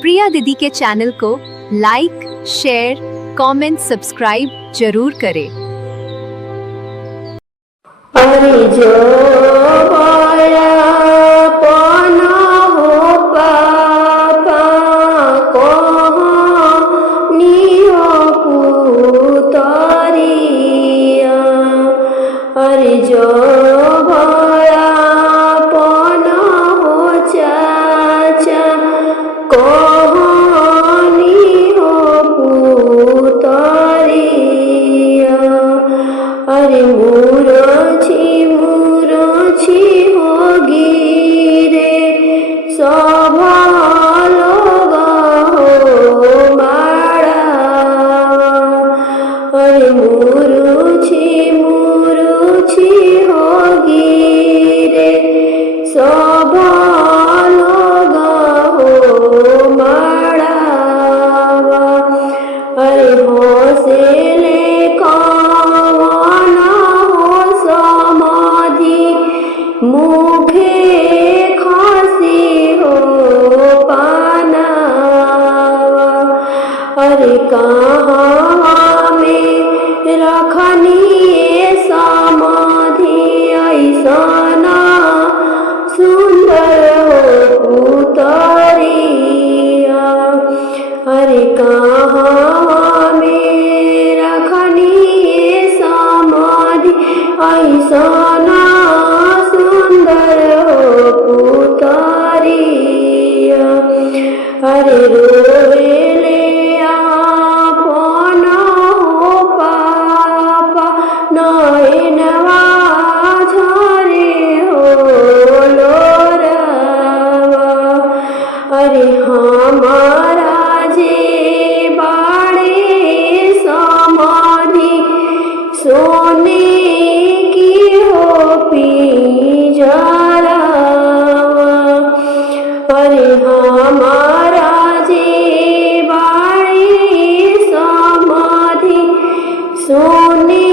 प्रिया दीदी के चैनल को लाइक, शेयर, कमेंट, सब्सक्राइब जरूर करें। अरे जो पना हो पापा नियो पुतरिया, अरे जो पना हो चाचा नियो पुतरिया, अरे मुरछी होगी रे सभा लोग हो माड़ा, अरे मुरछी होगी रे सभा लोग हो माड़ा, अरे हौसले मुखे खासी हो पाना, अरे कहाँ में रखनी समाधि ऐसना सुंदर हो पुतरिया, अरे कहाँ में रखनी समाधि ऐसना पुतरिया, अरे रोवेले आपन हो पापा नयनवा झरे हो लोरवा, अरे हमारा जे बाड़े समाधि सोने की हो पिंजरा, अरे हमारा जे बाड़ी समाधि सोने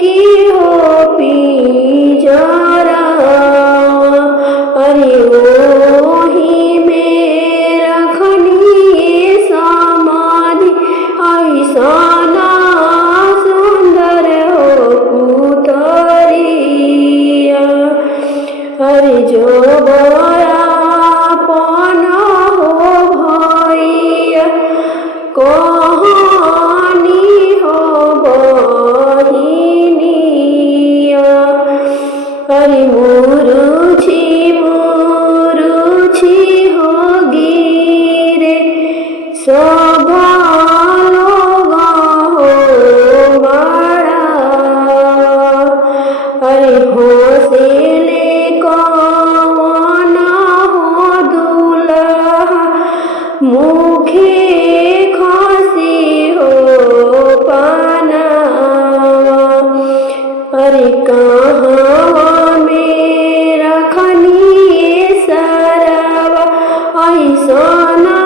की हो पिंजरा, अरे ओही में रखनी समाधि ऐसना सुंदर हो पुतरिया, अरे जो कहानी हो बहिनिया, अरे मुरछी होगी रे सभा लोग हो माड़ा, अरे हौसले कौना हो दूल्हा मुखे अरे कहाँ में रखनी सरवा ऐसना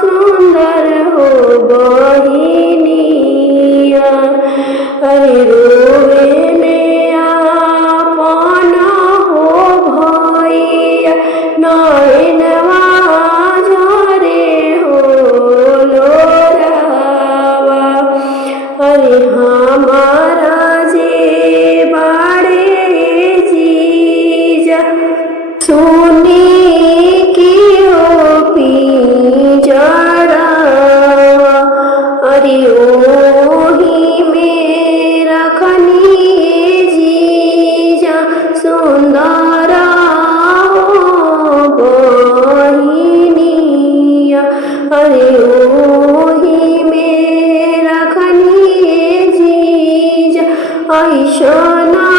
सुंदर हो बहिनिया, अरे रोवेले आपन हो भैया नयनवा झरे हो लोरवा, अरे हमारा सोने की हो पिंजरा, अरे ओही में रखनी जीजा सुंदरा हो बहिनिया, अरे ओही में रखनी जीजा ऐसना